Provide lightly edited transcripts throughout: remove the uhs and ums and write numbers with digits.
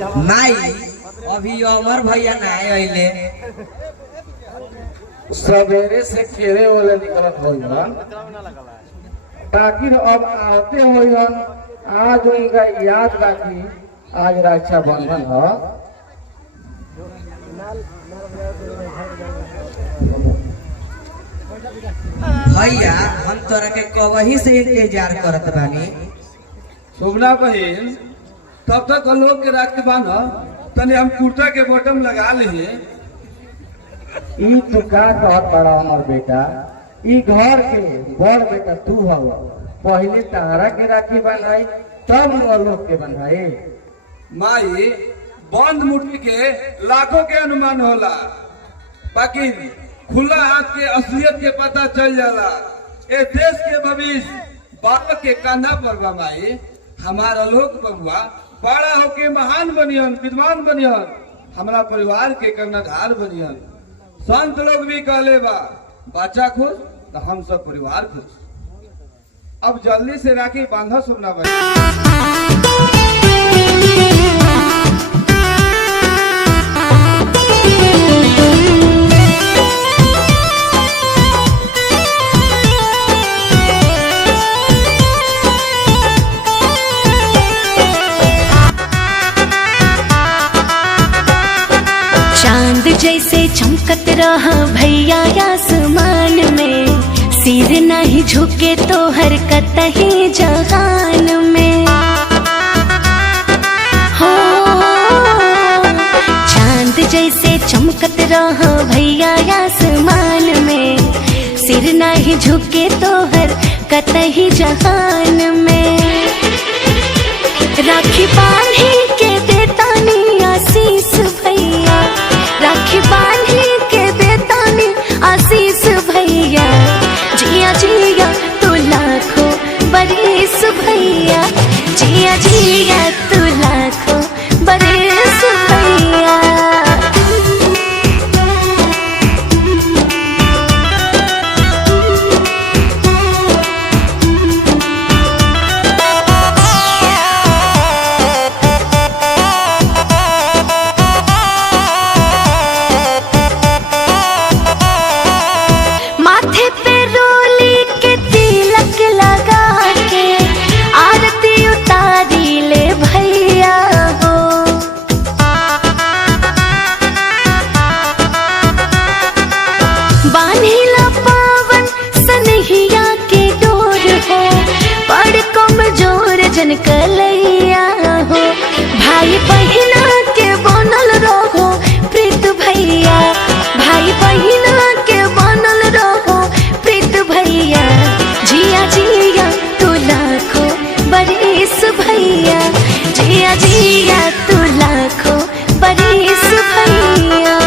नाई अभी अमर भैया नाई अइले सवेरे से खेले वाले निकलत होइहन ताकि अब आते होइहन आज उनका याद रखी आज रक्षाबंधन है। भैया हम तोरा के कवही से इंतजार करत बानी। शुभना बहन तब तक लोग के राख के बांध तने हम कुर्ता के बटन लगा ले। ई तो का कहत बड़ा हमर बेटा, ई घर के बड़ बेटा तू हवा, पहले तारा के राखी बंधाई तब लोग के बंधाई। माई बंद मुट्ठी के लाखों के अनुमान होला, बाकी खुला हाथ के असलियत के पता चल जाला। ए देश के भविष्य बालक के कांधा पर बा माई। हमारा लोग बबुआ बड़ा होके महान बनियन, विद्वान बनियन, हमारा परिवार के कर्णधार बनियन। संत लोग भी कहले बा बच्चा खुश तो हम सब परिवार खुश। अब जल्दी से राखी बांधा सुनना बनी। चांद जैसे चमकत रहा भैया आसमान में, सिर नहीं झुके तो हरकत ही जहान में। हो चांद जैसे चमकत रहा भैया आसमान में, सिर नहीं झुके तो हरकत ही जहान में। राखी बांधी के देतानी आशीष भैया, राखी बांधी के देतानी आशीष भैया। जिया जिया तू लाखों बरिस भैया, जिया जिया तू लाखों बरिस भैया। कलैया हो भाई बहिना के बनल रहो प्रीत भैया, भाई बहिना के बनल रहो प्रीत भैया। जिया जिया तू लाखों बरिस भैया, जिया जिया तू लाखों बरिस भैया।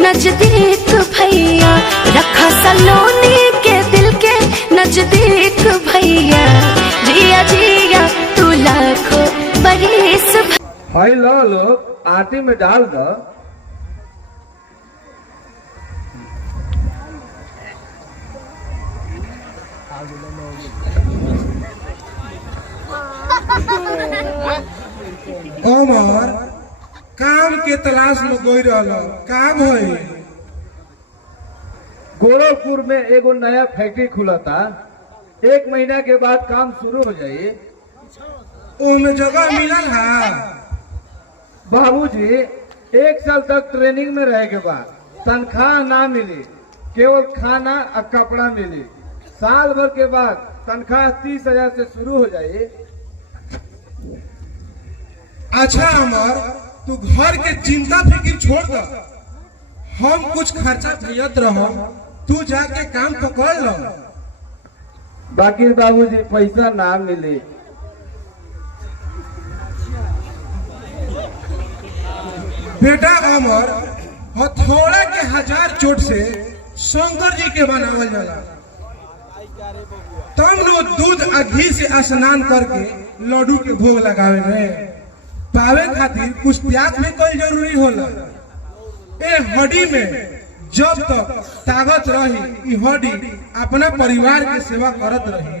नजदीक भैया रखा सलोनी के दिल के नजदीक भैया। जिया जिया तू लाखों बरिस। भाई लो आटे में डाल दो। अमर काम के तलाश में गई रहा काम है। गोरखपुर में एगो नया फैक्ट्री खुला था, 1 महीना के बाद काम शुरू हो जाये। उनमें जगह मिलल है बाबूजी, 1 साल तक ट्रेनिंग में रहे के बाद तनख्वाह ना मिली, केवल खाना और कपड़ा मिली। साल भर के बाद तनख्वाह 30,000 से शुरू हो जाए। अच्छा अमर, तू घर के चिंता फिक्र छोड़ दो, हम कुछ खर्चा भेजत रहो, तू जाके काम पकड़ लो। बाकी बाबूजी पैसा ना मिले। बेटा अमर, हथौड़ा के 1000 चोट से शंकर जी के बनावल जाला, तब नो दूध आ घी से स्नान करके लड्डू के भोग लगावे में पावे खातिर कुछ त्याग भी कल जरूरी होला। ए हड्डी में जब तक ताकत रही, ई हड्डी अपना परिवार के सेवा करत रही।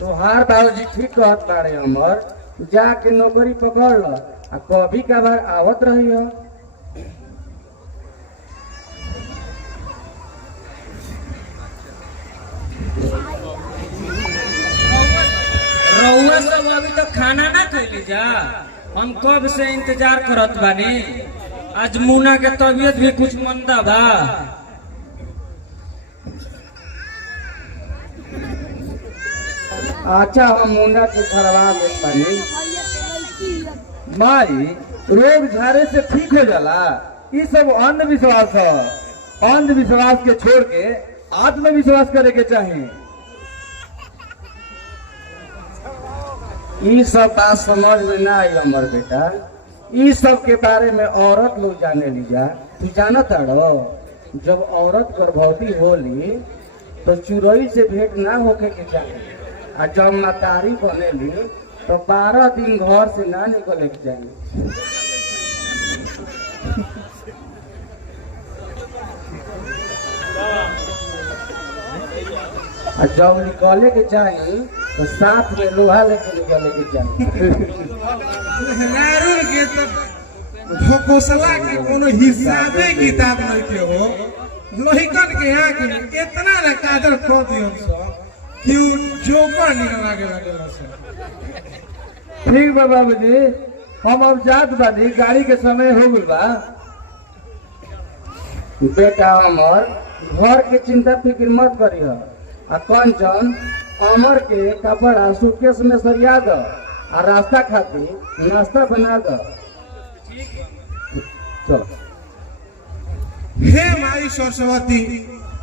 तोहार बाबूजी ठीक कहत तारे अमर, जाके नौकरी पकड़ लो आ कभी कभार आवत रही हो। रउआ सब अभी तक खाना ना खैली जा। हम कब से इंतजार करत बानी। आज मुन्ना के तबीयत भी कुछ मंदा बा। अच्छा हम मुन्ना के खरवा देत बानी। माई रोग झाड़े से ठीक हो जाला। ये सब अंधविश्वास है। अंधविश्वास के छोड़ के आत्मविश्वास करे के चाहिए। ये सब बात समझ में ना आई अमर बेटा। ये सब के बारे में औरत लोग जाने लीजा। तू जाना ताड़ो, जब औरत गर्भवती होली तो चुरई से भेंट ना होके के चाहिए, और जब मतारी बनेली तो 12 दिन घर से ना निकले के चाहिए। और जब निकले के चाहिए तो साथ में लोहा लेके निकले के चाहिए। नारुल के तो भोकोसला के कोनो हिसाबे किताब नहीं के हो। लोहिकन के यहाँ के इतना ना कादर खो दियो सब कि उ जोकर निकल लागेला सब। ठीक बा बाबूजी, हम अब जात बानी, गाड़ी के समय हो गल बा। बेटा अमर, घर के चिंता फिक्र मत करी हो। आ कंचन अमर के कपड़ा सूटकेस में सरिया दो, और रास्ता खातिर नाश्ता बना दो। चलो। हे माई सरस्वती,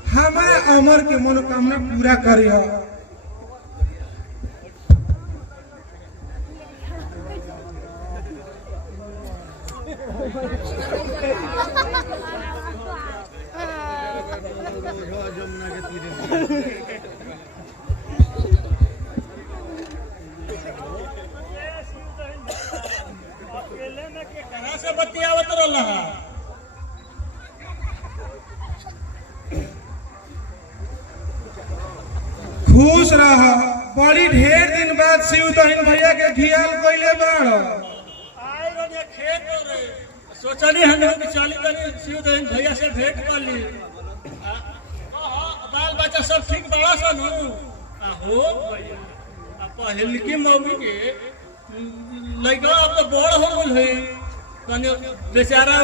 हमारे अमर के मनोकामना पूरा करियो। खुश रह, बड़ी ढेर दिन बाद शिव तहिन भैया के खियाल कइले बाड़। आई रोने खेत रे सोचली हम कि चली तनी शिव दहन भैया से भेंट कर ली। बाल बच्चा सब ठीक बड़ा सन हो भैया। पहल की मम्मी के लड़का अब तो बड़ हो गल है, कने बेचारा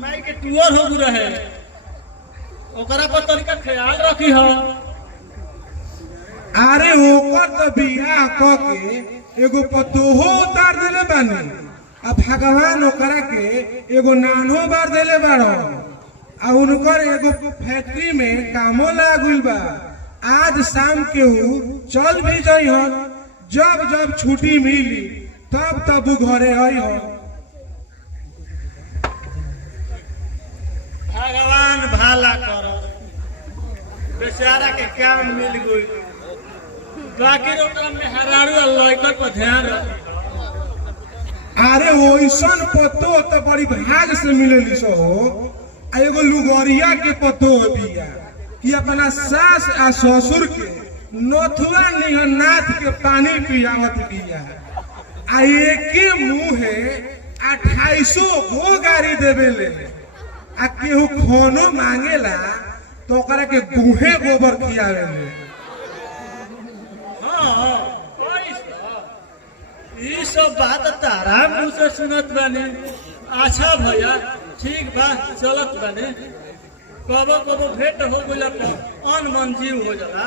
माई के टूअर हो गल है, ओकरा पर तरीका ख्याल रखी है। अरे ओकर तो बियाह क के एगो पतोहो उतार देले बानी, आ भगवान ओकरा के एगो नानो बार देले बाड़ो, आ उनकर एगो फैक्ट्री में कामो लागल बा। आज शाम के ऊ चल भी जइहन, जब जब छुट्टी मिली तब तब ऊ घरे अइहन। भगवान भाला करो, बेचारा के काम मिल गई। बाकी ओकरा में हरारू लड़कन पर ध्यान रख। अरे ओइसन पतो तो बड़ी भाग से मिलेली सो हो। आ एगो लुगरिया के पतो बिया कि अपना सास आ ससुर के नथुआ निहन नाथ के पानी पियावत बिया। आ एके मुंहे 2800 गो गाड़ी देवेले, आ केहू खानो मांगेला तो ओकरा के गुहे गोबर खियावेले। ये सब बात तारा मुँह से सुनत बानी। अच्छा भैया ठीक बा चलत बने कबो कबो भेंट हो गइला पर अन मन जीव हो जाला।